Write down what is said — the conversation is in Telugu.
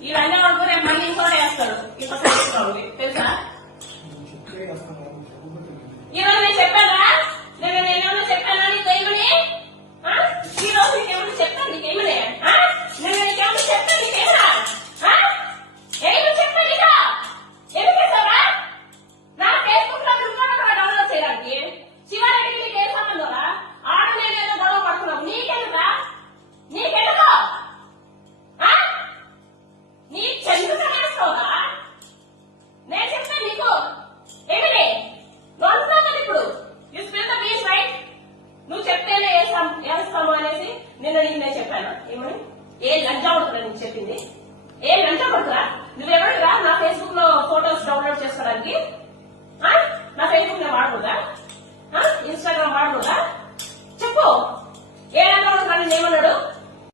ఈ లంజ కొడుకు రేపు మళ్ళీ ఇంకోటి వేస్తాడు ఇంకోటి తెలుసా? ఈరోజు నేను చెప్పానా? నేనేమన్నా చెప్పానా నీకేమని? ఈ రోజు నీకేమన్నా చెప్పాను నీకేమని? నేను నీకేమన్నా చెప్పాను నీకేమన్నా? ఏమని చెప్పాను ఇక? ఎందుకు చేస్తావా? నా ఫేస్బుక్ లో నువ్వు డౌన్లోడ్ చేయడానికి శివారెడ్డికి నీకు ఏం సంబంధంరా? ఆడ నేనేదో గొడవ పడుతున్నావు నీకెందుకా? నీకెందుకో నీ చెందుకు వేస్తావురా? నేను చెప్తాను నీకు ఏమిటి ఇప్పుడు you spill the beach right. నువ్వు చెప్తేనే వేస్తాము అనేసి నిన్న నీకు నేను చెప్పాను. ఏమని? ఏ లంచా పడుతురా నీకు చెప్పింది? ఏ లంచా పడుతురా? నువ్వెవరిరా నా ఫేస్బుక్ లో ఫోటోస్ డౌన్లోడ్ చేసుకోవడానికి? నా ఫేస్బుక్ నేను వాడకూడదా? ఇన్స్టాగ్రామ్ వాడకూడదా? చెప్పు. ఏ లంచా పడుతున్నా నేను ఏమన్నాడు?